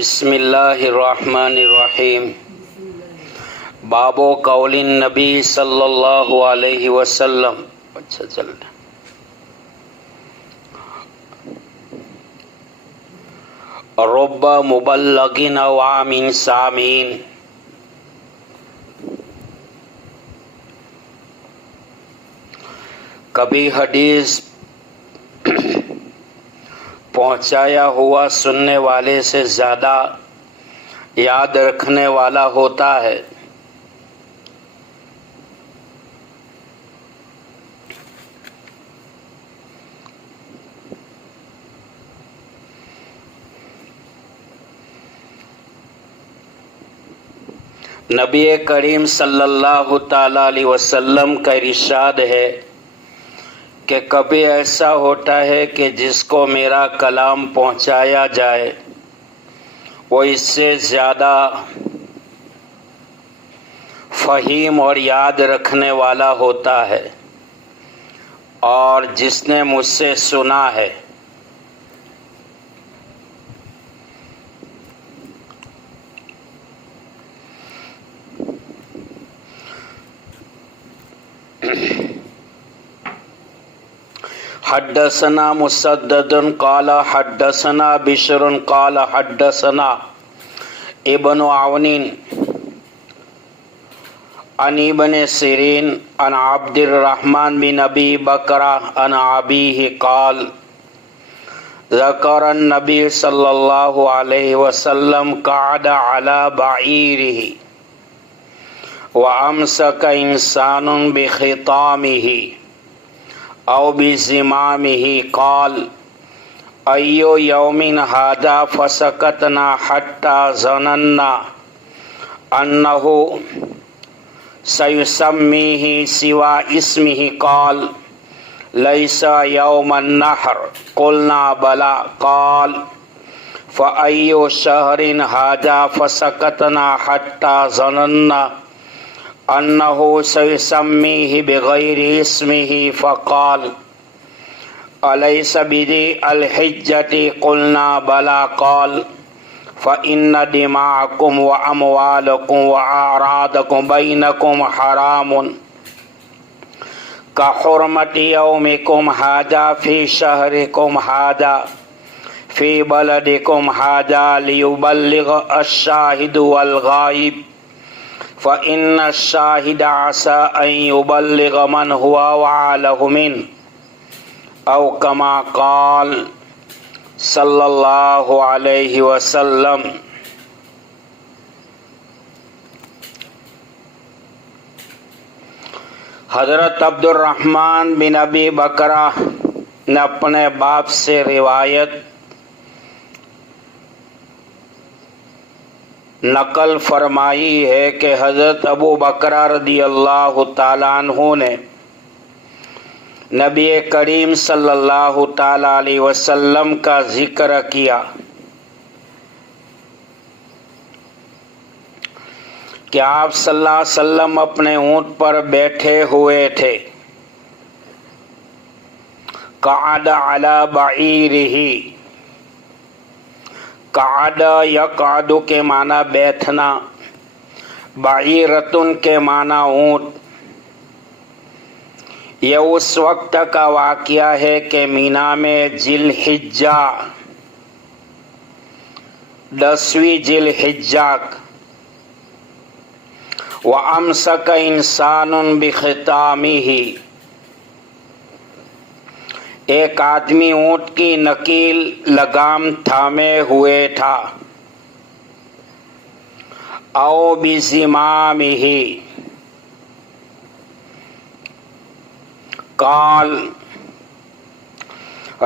بسم اللہ الرحمن الرحیم باب قول النبی صلی اللہ علیہ وسلم. اچھا چل رہا. رب مبلغ او عام سامعین. کبھی حدیث پہنچایا ہوا سننے والے سے زیادہ یاد رکھنے والا ہوتا ہے. نبی کریم صلی اللہ تعالی علیہ وسلم کا ارشاد ہے کہ کبھی ایسا ہوتا ہے کہ جس کو میرا کلام پہنچایا جائے وہ اس سے زیادہ فہیم اور یاد رکھنے والا ہوتا ہے، اور جس نے مجھ سے سنا ہے حدثنا مسدد قال حدثنا بشر قال حدثنا ابن عون عن ابن سیرین عن عبد الرحمن بن ابی بکر عن ابیہ قال ذکر النبی صلی اللہ علیہ وسلم قعد علی بعیرہ وامسک انسان بخطامہ او بزمامہ قال ایو یوم ھذا فسکتنا حتی ظننا انہ سیسمیہ سوا اسمہ قال لیس یوم النحر قلنا بلا قال فایو شہر ھذا فسکتنا حتی ظننا انہ سیسمیہ بغیر اسمہ فقال الیس بذی الحجۃ قلنا بلا قال فإن دماءکم واموالکم واعراضکم بینکم حرام کحرمۃ یومکم ھذا فی شہرکم ھذا فی بلدکم ھذا لیبلغ الشاہد والغائب فإن الشاہد عسى أن يبلغ من هو وعاله منه او كما قال صلی اللہ علیہ وسلم. حضرت عبد الرحمن بن ابی بکرہ نے اپنے باپ سے روایت نقل فرمائی ہے کہ حضرت ابو بکرہ رضی اللہ تعالیٰ عنہ نے نبی کریم صلی اللہ تعالیٰ علیہ وسلم کا ذکر کیا کہ آپ صلی اللہ علیہ وسلم اپنے اونٹ پر بیٹھے ہوئے تھے. قعد علی بعیرہ، قعد یقعد کے معنی بیٹھنا، بعیرتن کے معنی اونٹ. یہ اس وقت کا واقعہ ہے کہ مینا میں ذی الحجہ 10ویں ذی الحجہ وَأَمْسَكَ إِنسَانٌ بِخِطَامِهِ، ایک آدمی اونٹ کی نکیل لگام تھامے ہوئے تھا. او بزمامہ قال،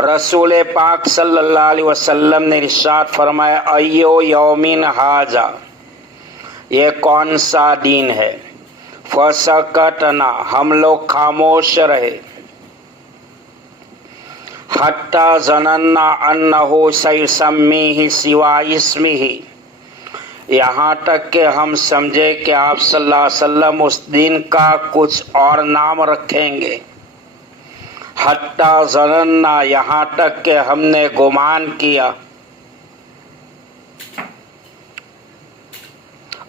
رسول پاک صلی اللہ علیہ وسلم نے ارشاد فرمایا ایو یومین ھذا، یہ کون سا دن ہے؟ فسکتنا، ہم لوگ خاموش رہے. حتی ظننا انہ سیسمیہ سوا اسمہ، یہاں تک کہ ہم سمجھے کہ آپ صلی اللہ علیہ وسلم اس دن کا کچھ اور نام رکھیں گے. حتی ظننا، یہاں تک کہ ہم نے گمان کیا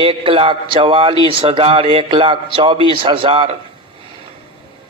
1,44,000 1,24,000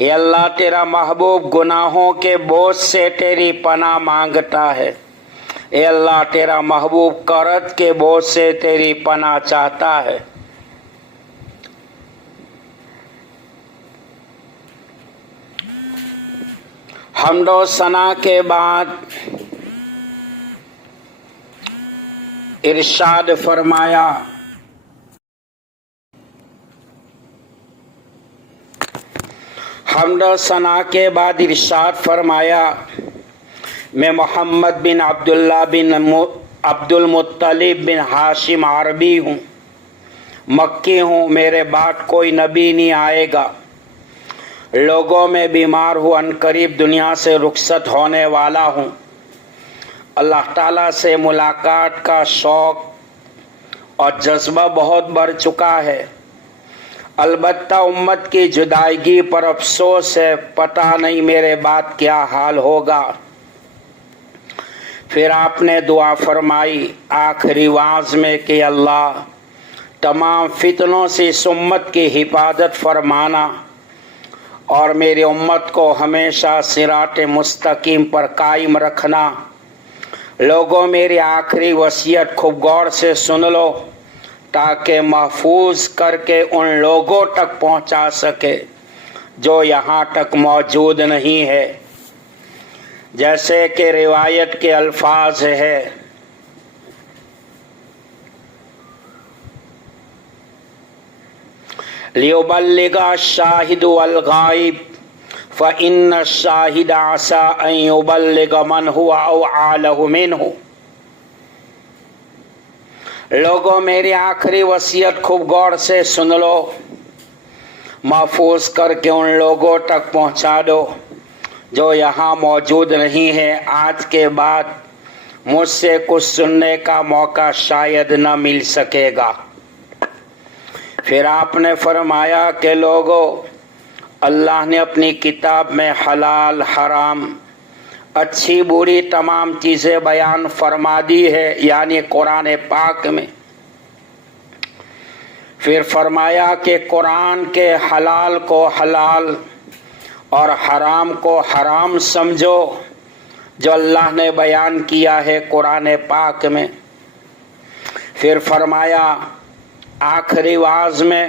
اے اللہ تیرا محبوب گناہوں کے بوجھ سے تیری پناہ مانگتا ہے، اے اللہ تیرا محبوب قرض کے بوجھ سے تیری پناہ چاہتا ہے۔ حمد و ثنا کے بعد ارشاد فرمایا، حمد و ثنا کے بعد ارشاد فرمایا، میں محمد بن عبداللہ بن عبد المطلب بن ہاشم عربی ہوں، مکی ہوں، میرے بعد کوئی نبی نہیں آئے گا، لوگوں میں بیمار ہوں، عنقریب دنیا سے رخصت ہونے والا ہوں، اللہ تعالیٰ سے ملاقات کا شوق اور جذبہ بہت بڑھ چکا ہے، البتہ امت کی جدائیگی پر افسوس ہے، پتہ نہیں میرے بعد کیا حال ہوگا۔ پھر آپ نے دعا فرمائی آخری واعظ میں کہ اللہ تمام فتنوں سے اس امت کی حفاظت فرمانا اور میری امت کو ہمیشہ صراط مستقیم پر قائم رکھنا۔ لوگوں میری آخری وصیت خوب غور سے سن لو تاکہ محفوظ کر کے ان لوگوں تک پہنچا سکے جو یہاں تک موجود نہیں ہے۔ جیسے کہ روایت کے الفاظ ہے، لِيُبَلِّغَ الشَّاهِدُ وَالْغَائِبُ فَإِنَّ الشَّاهِدَ عَسَىٰ أَن يُبَلِّغَ مَنْ هُوَ أَوْعَىٰ لَهُ مِنْهُ۔ لوگوں میری آخری وصیت خوب غور سے سن لو، محفوظ کر کے ان لوگوں تک پہنچا دو جو یہاں موجود نہیں ہے، آج کے بعد مجھ سے کچھ سننے کا موقع شاید نہ مل سکے گا۔ پھر آپ نے فرمایا کہ لوگوں، اللہ نے اپنی کتاب میں حلال حرام اچھی بری تمام چیزیں بیان فرما دی ہے، یعنی قرآن پاک میں۔ پھر فرمایا کہ قرآن کے حلال کو حلال اور حرام کو حرام سمجھو جو اللہ نے بیان کیا ہے قرآن پاک میں۔ پھر فرمایا آخری واعظ میں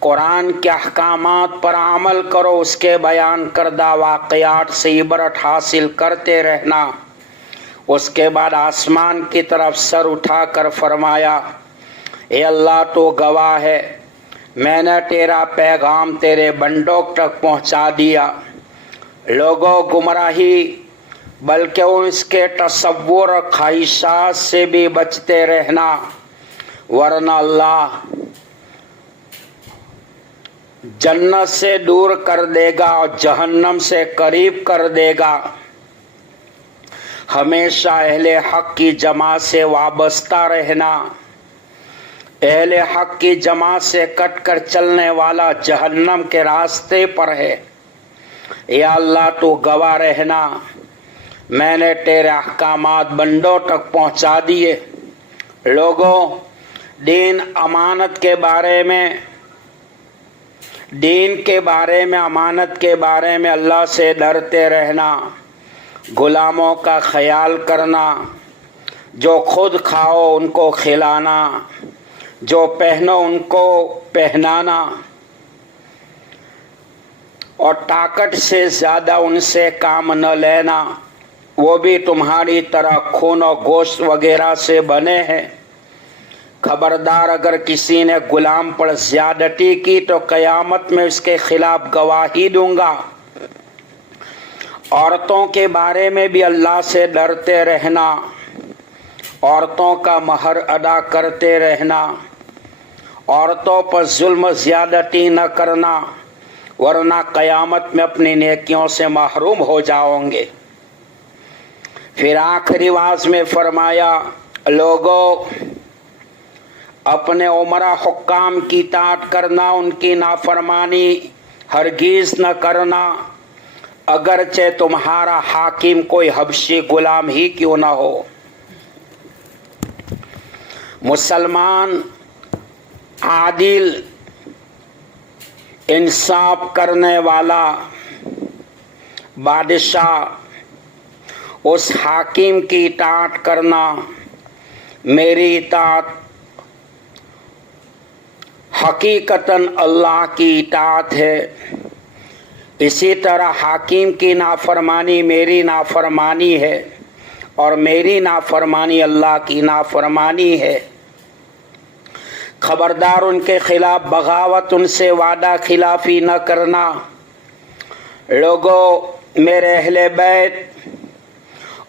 قرآن کے احکامات پر عمل کرو، اس کے بیان کردہ واقعات سے عبرت حاصل کرتے رہنا۔ اس کے بعد آسمان کی طرف سر اٹھا کر فرمایا، اے اللہ تو گواہ ہے، میں نے تیرا پیغام تیرے بندوں تک پہنچا دیا۔ لوگوں گمراہی بلکہ اس کے تصور اور خواہشات سے بھی بچتے رہنا، ورنہ اللہ جنت سے دور کر دے گا اور جہنم سے قریب کر دے گا۔ ہمیشہ اہل حق کی جماعت سے وابستہ رہنا، اہل حق کی جماعت سے کٹ کر چلنے والا جہنم کے راستے پر ہے۔ یا اللہ تو گواہ رہنا، میں نے تیرے احکامات بندوں تک پہنچا دیے۔ لوگوں، دین امانت کے بارے میں امانت کے بارے میں اللہ سے ڈرتے رہنا، غلاموں کا خیال کرنا، جو خود کھاؤ ان کو کھلانا، جو پہنو ان کو پہنانا، اور طاقت سے زیادہ ان سے کام نہ لینا، وہ بھی تمہاری طرح خون و گوشت وغیرہ سے بنے ہیں۔ خبردار، اگر کسی نے غلام پر زیادتی کی تو قیامت میں اس کے خلاف گواہی دوں گا۔ عورتوں کے بارے میں بھی اللہ سے ڈرتے رہنا، عورتوں کا مہر ادا کرتے رہنا، عورتوں پر ظلم زیادتی نہ کرنا، ورنہ قیامت میں اپنی نیکیوں سے محروم ہو جاؤ گے۔ پھر آخری واعظ میں فرمایا، لوگوں، اپنے عمرا حکام کی اطاعت کرنا، ان کی نافرمانی ہرگز نہ کرنا، اگرچہ تمہارا حاکم کوئی حبشی غلام ہی کیوں نہ ہو۔ مسلمان عادل، انصاف کرنے والا، بادشاہ اس حاکم کی اطاعت کرنا میری اطاعت حقیقتاً اللہ کی اطاعت ہے، اسی طرح حاکم کی نافرمانی میری نافرمانی ہے اور میری نافرمانی اللہ کی نافرمانی ہے۔ خبردار ان کے خلاف بغاوت، ان سے وعدہ خلافی نہ کرنا۔ لوگوں، میرے اہل بیت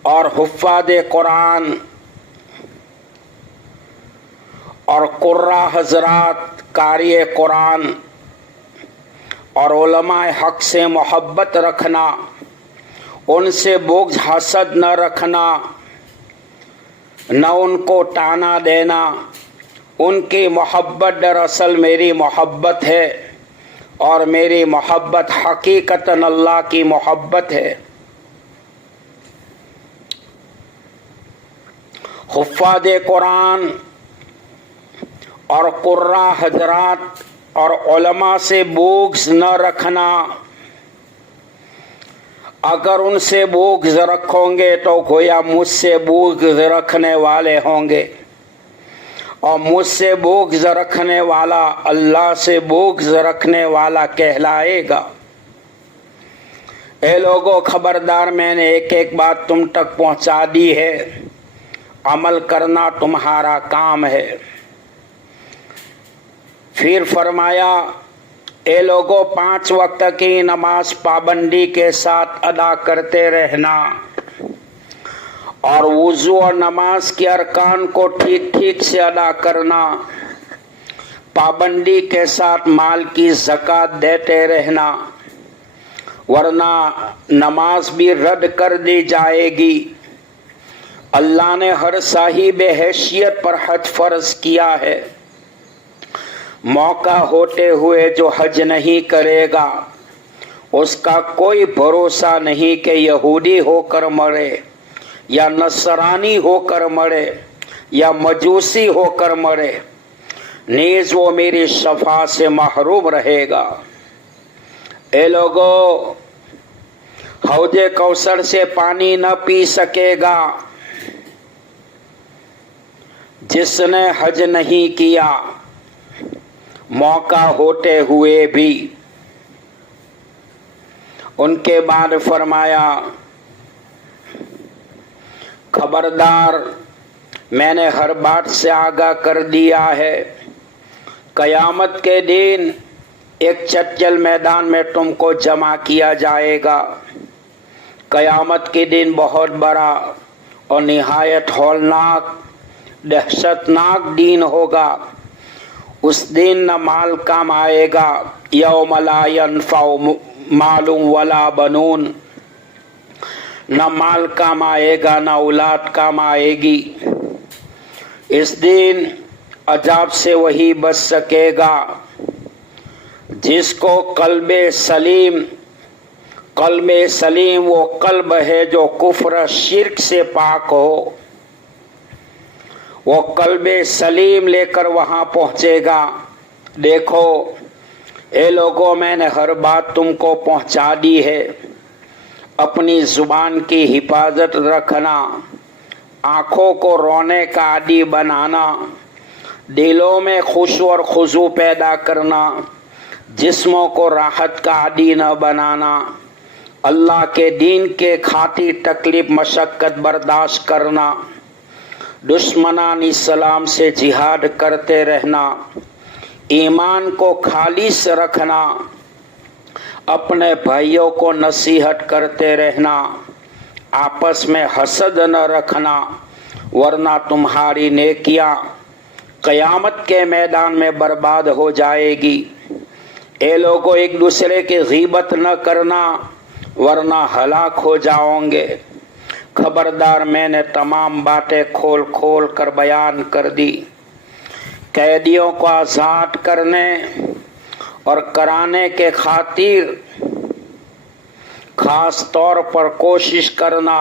اور حفاظ قرآن اور قراء حضرات قاری قرآن اور علماء حق سے محبت رکھنا، ان سے بغض حسد نہ رکھنا، نہ ان کو ٹانا دینا۔ ان کی محبت دراصل میری محبت ہے اور میری محبت حقیقتاً اللہ کی محبت ہے۔ حفاظ قرآن اور قراء حضرات اور علماء سے بغض نہ رکھنا۔ اگر ان سے بغض رکھو گے تو گویا مجھ سے بغض رکھنے والے ہوں گے، اور مجھ سے بغض رکھنے والا اللہ سے بغض رکھنے والا کہلائے گا۔ اے لوگوں، خبردار، میں نے ایک ایک بات تم تک پہنچا دی ہے، عمل کرنا تمہارا کام ہے۔ پھر فرمایا، اے لوگوں، 5 وقت کی نماز پابندی کے ساتھ ادا کرتے رہنا، اور وضو اور نماز کے ارکان کو ٹھیک ٹھیک سے ادا کرنا، پابندی کے ساتھ مال کی زکوٰۃ دیتے رہنا، ورنہ نماز بھی رد کر دی جائے گی۔ اللہ نے ہر صاحب حیثیت پر حج فرض کیا ہے۔ موقع ہوتے ہوئے جو حج نہیں کرے گا اس کا کوئی بھروسہ نہیں کہ یہودی ہو کر مرے یا نصرانی ہو کر مرے یا مجوسی ہو کر مرے، نیز وہ میری شفاعت سے محروم رہے گا۔ اے لوگو، حوض کوثر سے پانی نہ پی سکے گا جس نے حج نہیں کیا، موقع ہوتے ہوئے بھی۔ ان کے بعد فرمایا، خبردار، میں نے ہر بات سے آگاہ کر دیا ہے۔ قیامت کے دن ایک چچل میدان میں تم کو جمع کیا جائے گا۔ قیامت کے دن بہت بڑا اور نہایت ہولناک، دہشتناک دن ہوگا۔ اس دن نہ مال کام آئے گا، یوم لا ینفع مال ولا بنون، نہ مال کام آئے گا نہ اولاد کام آئے گی۔ اس دن عذاب سے وہی بچ سکے گا جس کو قلب سلیم وہ قلب ہے جو کفر شرک سے پاک ہو، وہ قلب سلیم لے کر وہاں پہنچے گا۔ دیکھو اے لوگوں، میں نے ہر بات تم کو پہنچا دی ہے۔ اپنی زبان کی حفاظت رکھنا، آنکھوں کو رونے کا عادی بنانا، دلوں میں خشوع اور خضوع پیدا کرنا، جسموں کو راحت کا عادی نہ بنانا، اللہ کے دین کے خاطر تکلیف مشقت برداشت کرنا، دشمنان اسلام سے جہاد کرتے رہنا، ایمان کو خالص رکھنا، اپنے بھائیوں کو نصیحت کرتے رہنا، آپس میں حسد نہ رکھنا، ورنہ تمہاری نیکیاں قیامت کے میدان میں برباد ہو جائے گی۔ اے لوگوں، ایک دوسرے کی غیبت نہ کرنا ورنہ ہلاک ہو جاؤ گے۔ خبردار، میں نے تمام باتیں کھول کھول کر بیان کر دی۔ قیدیوں کو آزاد کرنے اور کرانے کے خاطر خاص طور پر کوشش کرنا،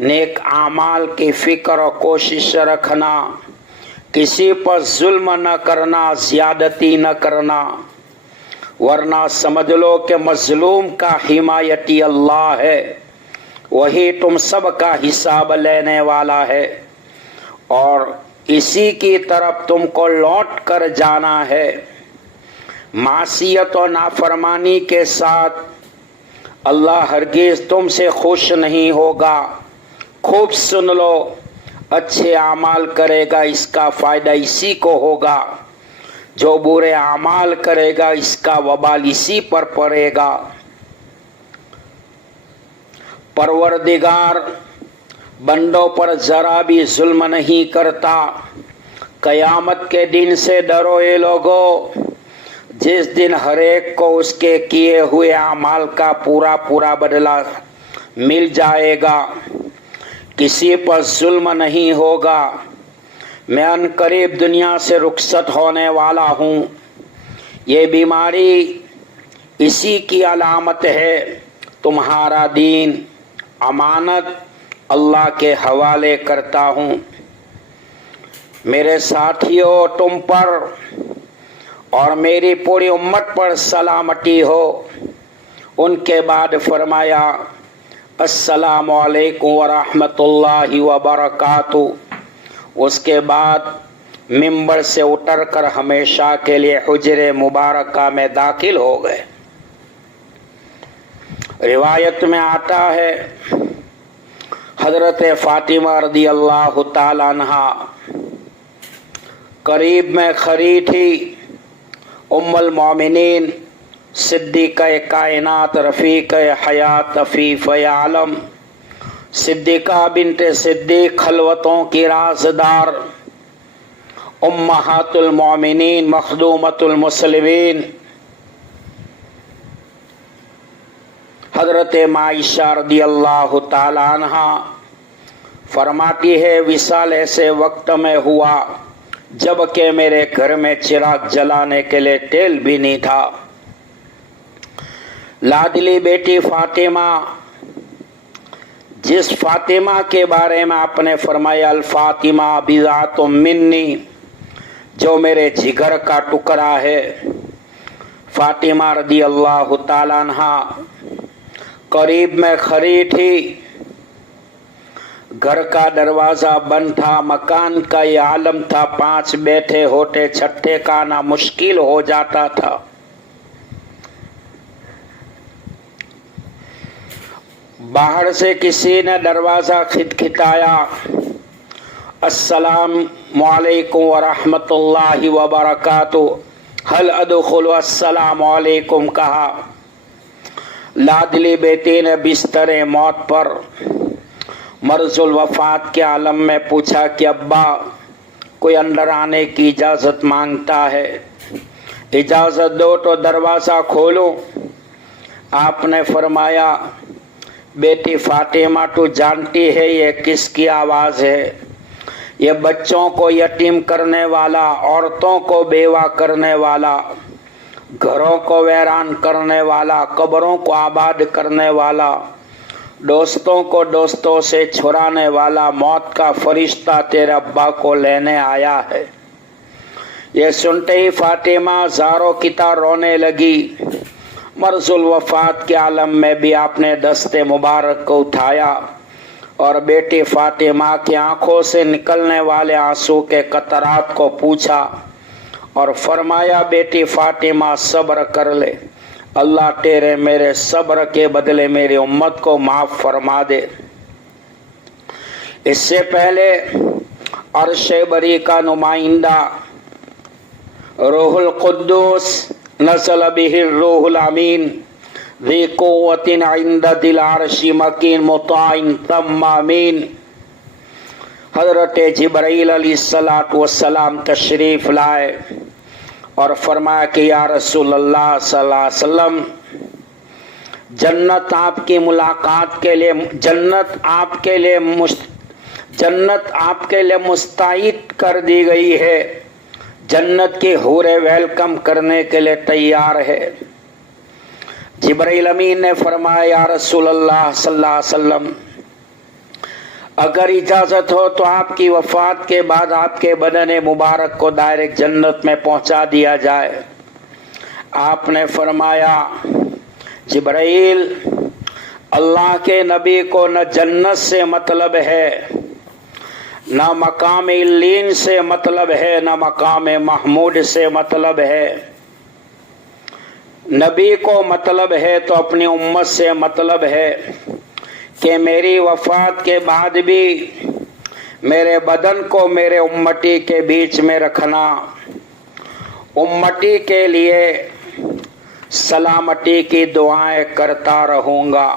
نیک اعمال کی فکر اور کوشش رکھنا، کسی پر ظلم نہ کرنا، زیادتی نہ کرنا، ورنہ سمجھ لو کہ مظلوم کا حمایتی اللہ ہے، وہی تم سب کا حساب لینے والا ہے اور اسی کی طرف تم کو لوٹ کر جانا ہے۔ معصیت و نافرمانی کے ساتھ اللہ ہرگز تم سے خوش نہیں ہوگا۔ خوب سن لو، اچھے اعمال کرے گا اس کا فائدہ اسی کو ہوگا، جو برے اعمال کرے گا اس کا وبال اسی پر پڑے گا۔ پروردگار بندوں پر ذرا بھی ظلم نہیں کرتا۔ قیامت کے دن سے ڈرو اے لوگو، جس دن ہر ایک کو اس کے کیے ہوئے اعمال کا پورا پورا بدلہ مل جائے گا، کسی پر ظلم نہیں ہوگا۔ میں ان قریب دنیا سے رخصت ہونے والا ہوں، یہ بیماری اسی کی علامت ہے۔ تمہارا دین امانت اللہ کے حوالے کرتا ہوں۔ میرے ساتھیوں، تم پر اور میری پوری امت پر سلامتی ہو۔ ان کے بعد فرمایا السلام علیکم ورحمۃ اللہ وبرکاتہ۔ اس کے بعد ممبر سے اتر کر ہمیشہ کے لیے حجر مبارکہ میں داخل ہو گئے۔ روایت میں آتا ہے حضرت فاطمہ رضی اللہ تعالیٰ عنہا قریب میں کھڑی تھی۔ ام المومنین صدیقہ کائنات رفیق حیات عفیف عالم صدیقہ بنت صدیق خلوتوں کی رازدار امہات المومنین مخدومۃ المسلمین حضرت عائشہ رضی اللہ تعالی عنہا فرماتی ہے وصال ایسے وقت میں ہوا جب کہ میرے گھر میں چراغ جلانے کے لیے تیل بھی نہیں تھا۔ لاڈلی بیٹی فاطمہ، جس فاطمہ کے بارے میں آپ نے فرمایا الفاطمہ بضعۃ منی، جو میرے جگر کا ٹکڑا ہے، فاطمہ رضی اللہ تعالیٰ عنہا قریب میں کھڑی تھی۔ گھر کا دروازہ بند تھا، مکان کا یہ عالم تھا، 5 بیٹھے ہوتے چھٹے کا آنا مشکل ہو جاتا تھا۔ باہر سے کسی نے دروازہ کھٹکھٹایا، السلام علیکم ورحمۃ اللہ وبرکاتہ، هل ادخل، السلام علیکم کہا۔ لاڈلی بیٹی نے بستر موت پر مرض الوفات کے عالم میں پوچھا کہ ابا کوئی اندر آنے کی اجازت مانگتا ہے، اجازت دو تو دروازہ کھولوں۔ آپ نے فرمایا بیٹی فاطمہ تو جانتی ہے یہ کس کی آواز ہے؟ یہ بچوں کو یتیم کرنے والا، عورتوں کو بیوہ کرنے والا، گھروں کو ویران کرنے والا، قبروں کو آباد کرنے والا، دوستوں کو دوستوں سے چھڑانے والا موت کا فرشتہ تیرے ابا کو لینے آیا ہے۔ یہ سنتے ہی فاطمہ زاروں کی طرح رونے لگی۔ مرض الوفات کے عالم میں بھی آپ نے دست مبارک کو اٹھایا اور بیٹی فاطمہ کی آنکھوں سے نکلنے والے آنسو کے قطرات کو پوچھا اور فرمایا بیٹی فاطمہ صبر کر لے، اللہ تیرے میرے صبر کے بدلے میری امت کو معاف فرما دے۔ اس سے پہلے عرش بری کا نمائندہ روح القدوس نزل به الروح الامین ذی قوت عند ذی العرش مکین مطاع ثم امین، حضرت جبرائیل علیہ السلام تشریف لائے اور فرمایا کہ یا رسول اللہ صلی اللہ علیہ وسلم، جنت آپ کی ملاقات کے لیے، جنت آپ کے لیے مستعد کر دی گئی ہے، جنت کی حوریں ویلکم کرنے کے لیے تیار ہے۔ جبرائیل امین نے فرمایا یا رسول اللہ صلی اللہ علیہ وسلم، اگر اجازت ہو تو آپ کی وفات کے بعد آپ کے بدن مبارک کو ڈائریکٹ جنت میں پہنچا دیا جائے۔ آپ نے فرمایا جبرائیل اللہ کے نبی کو نہ جنت سے مطلب ہے، نہ مقام علین سے مطلب ہے، نہ مقام محمود سے مطلب ہے۔ نبی کو مطلب ہے تو اپنی امت سے مطلب ہے کہ میری وفات کے بعد بھی میرے بدن کو میرے امتی کے بیچ میں رکھنا، امتی کے لیے سلامتی کی دعائیں کرتا رہوں گا۔